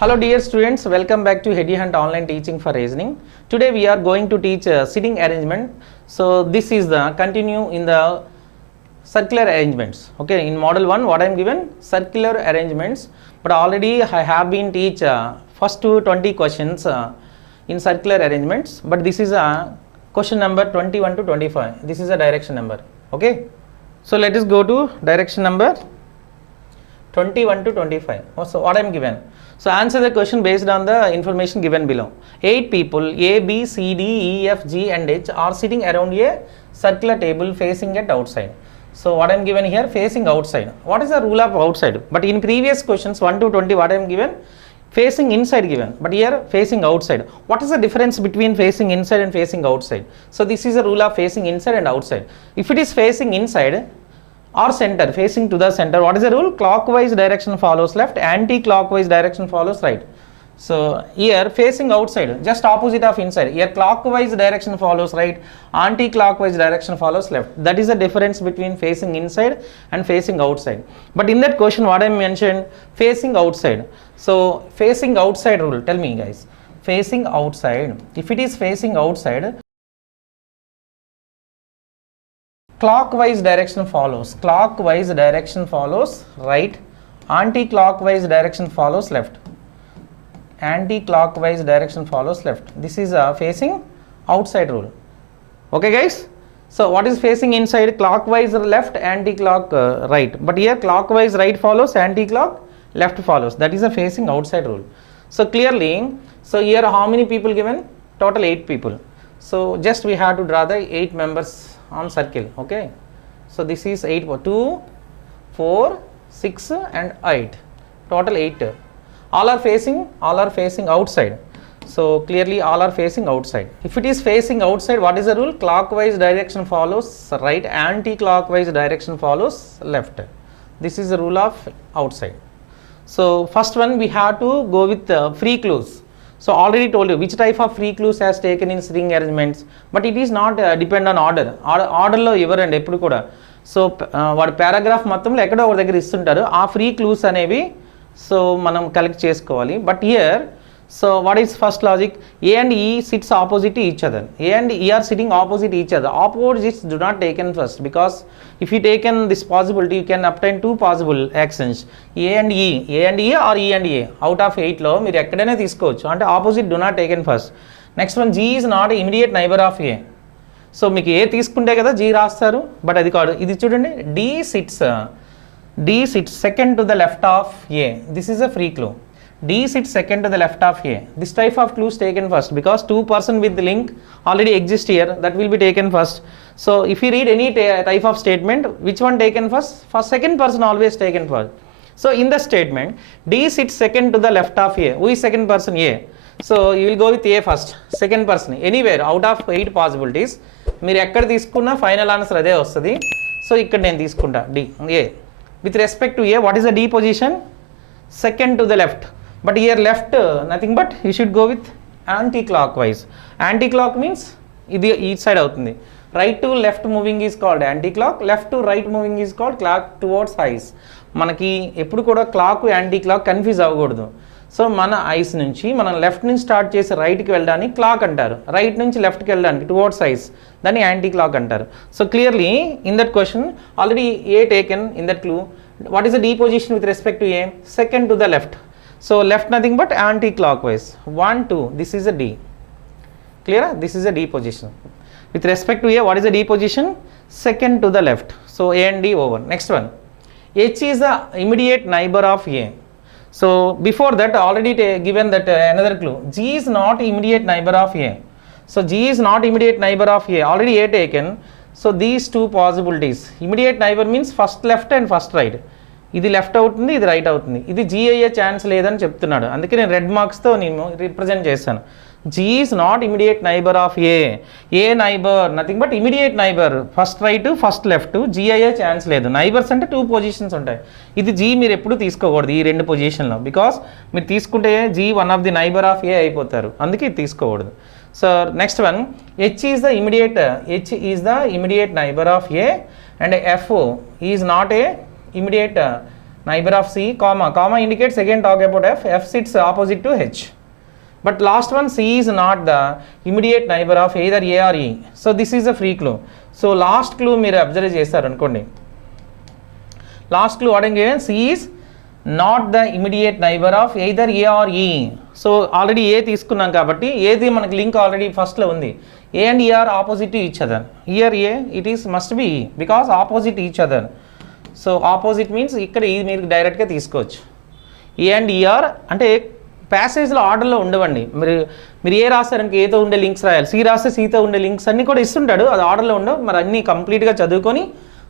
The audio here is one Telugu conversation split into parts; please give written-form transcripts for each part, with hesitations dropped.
Hello dear students, welcome back to Heady Hunt Online Teaching for Reasoning. Today we are going to teach sitting arrangement. So this is the continue in the circular arrangements. Okay, in model 1 what I am given circular arrangements, but already I have been teach first 20 questions in circular arrangements, but this is a question number 21 to 25. This is a direction number. Okay, so let us go to direction number 21 to 25. So what I am given. So answer the question based on the information given below. 8 people A, B, C, D, E, F, G and H are sitting around a circular table facing at outside. So what I am given here, facing outside. What is the rule of outside? But in previous questions 1 to 20 what I am given, facing inside given, but here facing outside. What is the difference between facing inside and facing outside? So this is a rule of facing inside and outside. If it is facing inside or center, facing to the center, what is the rule? Clockwise direction follows left, anti-clockwise direction follows right. So here facing outside, just opposite of inside. Here clockwise direction follows right, anti-clockwise direction follows left. That is the difference between facing inside and facing outside. But in that question what I mentioned, facing outside. So facing outside rule, tell me guys, facing outside, if it is facing outside, clockwise direction follows right, anti-clockwise direction follows left, anti-clockwise direction follows left. This is a facing outside rule. Okay guys, so what is facing inside? Clockwise left, anti-clock right, but here clockwise right follows, anti-clock left follows. That is a facing outside rule. So clearly, so here how many people given? Total 8 people. So just we have to draw the 8 members on circle. Okay, so this is 8, 2, 4, 6 and 8, total 8. All are facing outside. So clearly all are facing outside. If it is facing outside, what is the rule? Clockwise direction follows right, anti-clockwise direction follows left. This is the rule of outside. So first one we have to go with free clues. So already told you which type of free clues has taken in sitting arrangements, but it is not depend on order. Order lo ever and eppudu kuda. So vaadu paragraph మొత్తంలో ఎక్కడో ఒక దగ్గర ఇస్తుంటారు, ఆ ఫ్రీ క్లూస్ అనేవి సో మనం కలెక్ట్ చేసుకోవాలి. But here so what is first logic? A and E sits opposite to each other. A and E are sitting opposite each other. Opposites do not taken first, because if you taken this possibility you can obtain 2 possible actions, A and E or E and A. Out of 8 లో మీరు ఎక్కడైనా తీసుకోవచ్చు, అంటే opposite do not taken first. Next one, G is not immediate neighbor of A. So మీకు ఏ తీసుకుంటే కదా G రాస్తారు, బట్ అది కాదు. ఇది చూడండి, D sits second to the left of A. This is a free clue. D sits second to the left of A. This type of clues taken first, because 2 person with the link already exist here, that will be taken first. So if you read any type of statement, which one taken first? First, second person always taken first. So in the statement, D sits second to the left of A. Who is second person? A. So you will go with A first, second person. Anywhere out of 8 possibilities, మీరు ఎక్కడ తీసుకున్నా ఫైనల్ ఆన్సర్ అదే వస్తుంది. సో ఇక్కడ నేను తీసుకుంటా D, A. With respect to A, what is the D position? Second to the left. But here left nothing but you should go with anti-clockwise. Anti-clock means ఇది each side అవుతుంది. Right to left moving is called anti-clock, left to right moving is called clock towards eyes. మనకి ఎప్పుడు కూడా క్లాక్ యాంటీ-క్లాక్ కన్ఫ్యూజ్ అవ్వకూడదు. సో మన ఐస్ నుంచి మనం లెఫ్ట్ నుంచి స్టార్ట్ చేసి రైట్కి వెళ్ళడానికి క్లాక్ అంటారు, రైట్ నుంచి లెఫ్ట్కి వెళ్ళడానికి టువర్డ్స్ ఐస్, దాన్ని యాంటీ క్లాక్ అంటారు. So clearly in that question already A taken in that clue. What is the D position with respect to A? Second to the left. So left nothing but anti-clockwise. 1, 2. This is a D. Clear? This is a D position. With respect to A, what is the D position? Second to the left. So A and D over. Next one. H is the immediate neighbor of A. So before that already given that another clue. G is not immediate neighbor of A. So G is not immediate neighbor of A. Already A taken. So these 2 possibilities. Immediate neighbor means first left and first right. ఇది లెఫ్ట్ అవుతుంది, ఇది రైట్ అవుతుంది. ఇది G అయ్యే ఛాన్స్ లేదని చెప్తున్నాడు, అందుకే నేను రెడ్ మార్క్స్తో నేను రిప్రజెంట్ చేశాను. G is not immediate neighbour of A neighbour nothing but immediate neighbour, first right first left. G అయ్యే ఛాన్స్ లేదు. నైబర్స్ అంటే 2 పొజిషన్స్ ఉంటాయి. ఇది G మీరు ఎప్పుడు తీసుకోకూడదు ఈ 2 పొజిషన్లో, బికాస్ మీరు తీసుకుంటే G one of the neighbour of A అయిపోతారు, అందుకే ఇది తీసుకోకూడదు. So next one, H is the immediate neighbour of A and F is not a immediate neighbor of C, comma indicates again talk about F sits opposite to H. But last one, C is not the immediate neighbor of either A or E. So this is a free clue. So last clue మీరు అబ్జర్వ్ చేస్తారు అనుకోండి. లాస్ట్ క్లూ వాడండి, C is not the immediate neighbor of either A or E. So already A తీసుకున్నాం కాబట్టి ఏది మనకి లింక్ ఆల్రెడీ ఫస్ట్లో ఉంది. A and E are opposite to each other. Here A, it is must be E because opposite each other. So opposite means ఇక్కడ ఈ మీరు డైరెక్ట్గా తీసుకోవచ్చు. ఏ అండ్ ఈఆర్ అంటే ప్యాసేజ్లో ఆర్డర్లో ఉండవండి. మీరు ఏ రాస్తారనుకో ఏతో ఉండే లింక్స్ రాయాలి, సి రాస్తే సితో ఉండే లింక్స్ అన్నీ కూడా ఇస్తుంటాడు, అది ఆర్డర్లో ఉండవు. మరి అన్నీ కంప్లీట్గా చదువుకొని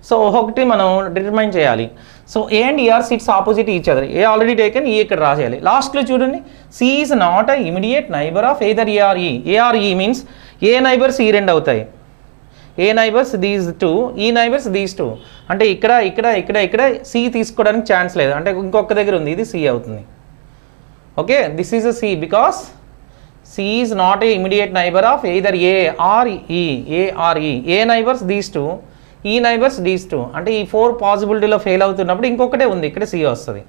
సో ఒక్కొక్కటి మనం డిటర్మైన్ చేయాలి. So A and E are sits opposite each other. A already taken, E ఇక్కడ రాసేయాలి. లాస్ట్లో చూడండి, C is not a immediate neighbour of either A or E. A or E means A neighbours E రెండు అవుతాయి. A neighbours these two, E neighbours these two. అంటే ఇక్కడ ఇక్కడ ఇక్కడ ఇక్కడ సి తీసుకోవడానికి ఛాన్స్ లేదు, అంటే ఇంకొక దగ్గర ఉంది, ఇది సి అవుతుంది. Okay, this is a C because C is not a immediate neighbour of either A or E. A or E. A neighbours these two, E neighbours these two. అంటే ఈ 4 పాసిబిలిటీలో ఫెయిల్ అవుతున్నప్పుడు ఇంకొకటే ఉంది, ఇక్కడ సి వస్తుంది.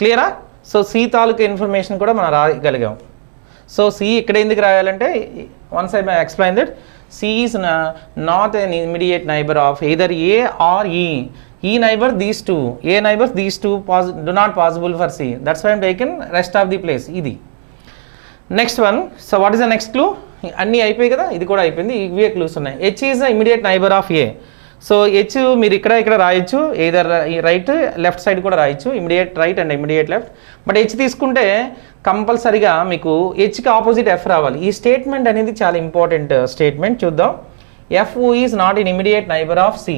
క్లియరా? సో సి తాలూకు ఇన్ఫర్మేషన్ కూడా మనం రాయగలిగాం. సో సి ఇక్కడ ఎందుకు రాయాలంటే once I explain that C is not an immediate neighbor of either A or E. E neighbor these two. A neighbors these two do not possible for C. That's why I am taken rest of the place. ఇది. Next one. So what is the next clue? అన్నీ అయిపోయి కదా, ఇది కూడా అయిపోయింది. ఇవే క్లూస్ ఉన్నాయి. H is the immediate neighbor of A. So H మీరు ఇక్కడ రాయొచ్చు, either రైట్ లెఫ్ట్ సైడ్ కూడా రాయొచ్చు, immediate right and immediate left. But H తీసుకుంటే కంపల్సరీగా మీకు హెచ్కి ఆపోజిట్ ఎఫ్ రావాలి. ఈ స్టేట్మెంట్ అనేది చాలా ఇంపార్టెంట్ స్టేట్మెంట్. చూద్దాం. F is not in immediate neighbour of C.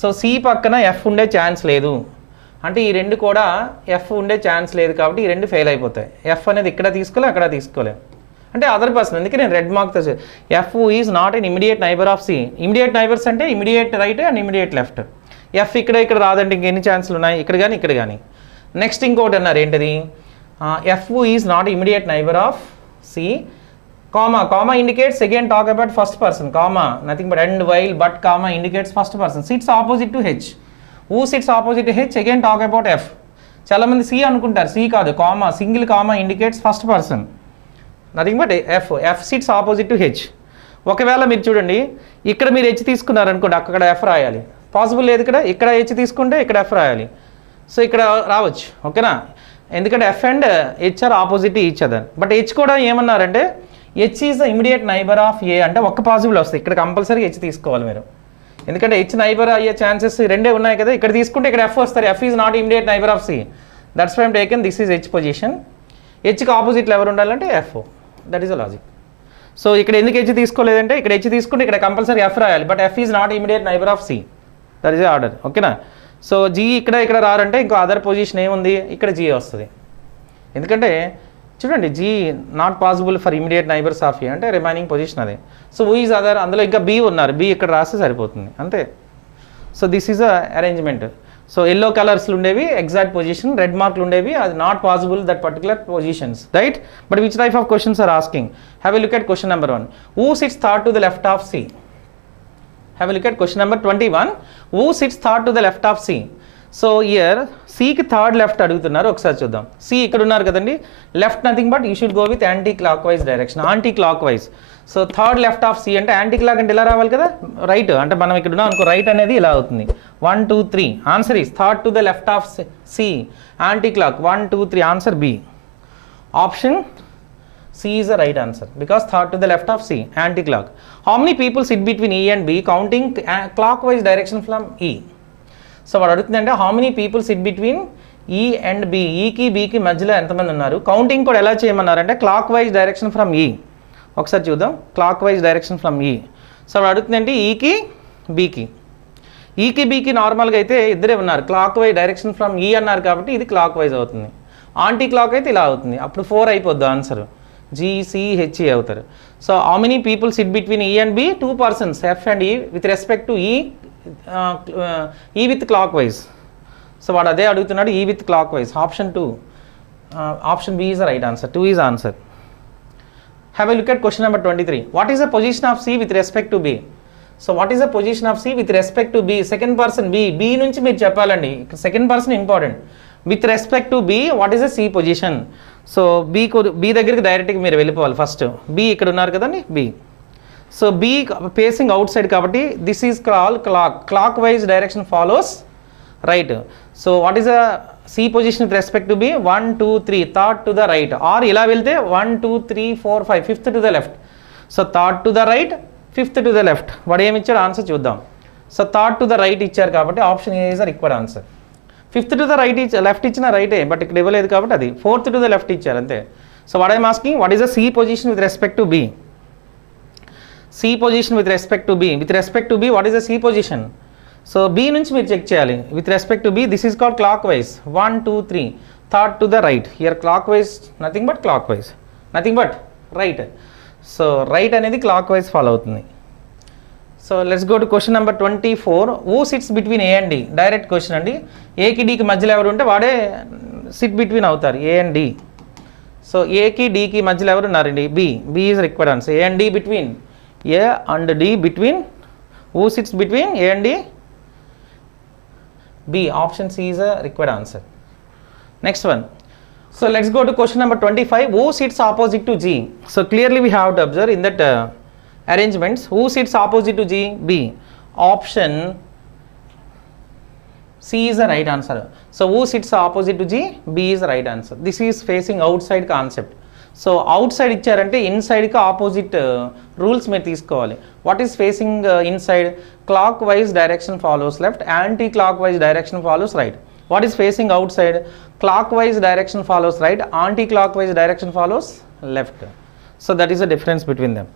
So C పక్కన ఎఫ్ ఉండే ఛాన్స్ లేదు, అంటే ఈ రెండు కూడా ఎఫ్ ఉండే ఛాన్స్ లేదు కాబట్టి ఈ రెండు ఫెయిల్ అయిపోతాయి. ఎఫ్ అనేది ఇక్కడ తీసుకోలే, అక్కడ తీసుకోలేం, అంటే అదర్ పర్సన్. అందుకే నేను రెడ్ మార్క్తో F is not in immediate neighbour of C. Immediate neighbours అంటే immediate right and immediate left. F ఇక్కడ రాదంటే ఇంకెన్ని ఛాన్సులు ఉన్నాయి, ఇక్కడ కానీ ఇక్కడ కానీ. నెక్స్ట్ ఇంకోటి అన్నారు ఏంటది, F is not immediate neighbor of C, comma indicates again talk about first person, comma nothing but and while but comma indicates first person, sits opposite to H. Who sits opposite to H? Again talk about F. చాలా మంది C అనుకుంటారు, C కాదు, comma single comma indicates first person, nothing but F sits opposite to H. ఒకవేళ మీరు చూడండి ఇక్కడ మీరు H తీసుకున్నారు అనుకోండి, అక్కడ F రాయాలి, పాసిబుల్ లేదు. ఇక్కడ H తీసుకుంటే ఇక్కడ F రాయాలి. సో ఇక్కడ రావచ్చు, ఓకేనా? ఎందుకంటే F and H are opposite each other. But H కూడా ఏమన్నారంటే H is the immediate neighbour of A, అంటే ఒక్క పాసిబుల్ వస్తుంది. ఇక్కడ కంపల్సరీ హెచ్ తీసుకోవాలి మీరు, ఎందుకంటే హెచ్ నైబర్ అయ్యే ఛాన్సెస్ రెండే ఉన్నాయి కదా. ఇక్కడ తీసుకుంటే ఇక్కడ ఎఫ్ వస్తారు. F is not immediate neighbour of C. That's why I'm taken this is H position. హెచ్కి ఆపోజిట్లో ఎవరు ఉండాలంటే F. That is a logic. So ఇక్కడ ఎందుకు హెచ్ తీసుకోలేదంటే ఇక్కడ హెచ్ తీసుకుంటే ఇక్కడ కంపల్సరీ ఎఫ్ రాయాలి, but F is not immediate neighbour of C. That is order, ఓకేనా? సో జీ ఇక్కడ రారంటే ఇంకో అదర్ పొజిషన్ ఏముంది, ఇక్కడ జీ వస్తుంది. ఎందుకంటే చూడండి, G not possible for immediate neighbours of A అంటే రిమైనింగ్ పొజిషన్ అదే. సో హూ ఈజ్ అదర్, అందులో ఇంకా బీ ఉన్నారు, బీ ఇక్కడ రాస్తే సరిపోతుంది అంతే. So this is a arrangement. So yellow కలర్స్లు ఉండేవి ఎగ్జాక్ట్ పొజిషన్, రెడ్ మార్క్లు ఉండేవి అది not possible that particular positions, right? But which type of questions are asking? Have a look at question number 1. Who sits third to the left of C? Have a look at question number 21. Who sits third to the left of C? So here C కి థర్డ్ లెఫ్ట్ అడుగుతున్నారు, ఒకసారి చూద్దాం. C ఇక్కడ ఉన్నారు కదండి, left nothing but you should go with anti clock wise direction, anti clock wise. So third left of C అంటే యాంటీ క్లాక్ అంటే ఇలా రావాలి కదా, రైట్. అంటే మనం ఇక్కడ ఉన్నాం అనుకో, రైట్ అనేది ఇలా అవుతుంది. 1 2 3 answer is third to the left of C, anti clock 1 2 3 answer B. Option C is the right answer because third to the left of C, anti-clock. How many people sit between E and B counting clockwise direction from E? So what అడుగుతుందంటే how many people sit between E and B, E కి B కి మధ్యలో ఎంతమంది ఉన్నారు, కౌంటింగ్ కూడా ఎలా చేయమన్నారంటే clockwise direction from E. ఒకసారి చూద్దాం, clockwise direction from E. So అడుగుతుందంటే ఈకి బీకి నార్మల్గా అయితే ఇద్దరే ఉన్నారు, clockwise direction from E అన్నారు కాబట్టి ఇది క్లాక్ వైజ్ అవుతుంది. యాంటీ క్లాక్ అయితే ఇలా అవుతుంది, అప్పుడు 4 అయిపోద్ది ఆన్సర్. GCHE అవుతారు. So how many people sit between E and B? 2 persons, F and E with respect to E with clockwise. So వాడు అదే అడుగుతున్నాడు, E with clockwise. Option 2, option B is the right answer. 2 is answer. Have a look at question number 23. What is the position of C with respect to B? So what is the position of C with respect to B, second person B నుంచి మీరు చెప్పాలండి, second person important. With respect to B what is the C position. So B దగ్గరికి డైరెక్ట్గా మీరు వెళ్ళిపోవాలి. ఫస్ట్ బి ఇక్కడ ఉన్నారు కదండి B. So B facing outside కాబట్టి this is call clockwise direction follows right. So what is the C position with respect to B, 1 2 3 third to the right, or ఇలా వెళ్తే 1 2 3 4 5 fifth to the left. So third to the right, fifth to the left. వాడు ఏమి ఇచ్చాడు ఆన్సర్ చూద్దాం. So third to the right ఇచ్చారు కాబట్టి option A is the required answer. Fifth to the right left ఇచ్చిన రైటే, బట్ ఇక్కడ ఇవ్వలేదు కాబట్టి అది ఫోర్త్ టు ద లెఫ్ట్ ఇచ్చారు అంతే. So what I'm asking what is the C position with respect to B. C position with respect to B, with respect to B what is the C position. So B నుంచి మీరు చెక్ చేయాలి. With respect to B this is called clockwise, 1 2 3 third to the right. Here clockwise nothing but clockwise, nothing but right. So right అనేది క్లాక్ వైజ్ ఫాలో అవుతుంది. So let's go to question number 24. Who sits between A and D. Direct question అండి. ఏకి డికి మధ్యలో ఎవరు ఉంటే వాడే సిట్ బిట్వీన్ అవుతారు, ఏ అండ్ డి. సో ఏకి డికి మధ్యలో ఎవరు ఉన్నారండి, B is required answer. A and D between, A and D between, who sits between A and D, B. Option C is a required answer. Next one. So let's go to question number 25. Who sits opposite to G? So clearly we have to observe in that arrangements. Who sits opposite to G? B. Option C is the right answer. So who sits opposite to G? B is the right answer. This is facing outside concept. So out side ఇచ్చారంటే ఇన్సైడ్కి ఆపోజిట్ రూల్స్ మీరు తీసుకోవాలి. What is facing inside, clock wise direction follows left, anti clock wise direction follows right. What is facing out side, clock wise direction follows right, anti clock wise direction follows left. So that is the difference between them.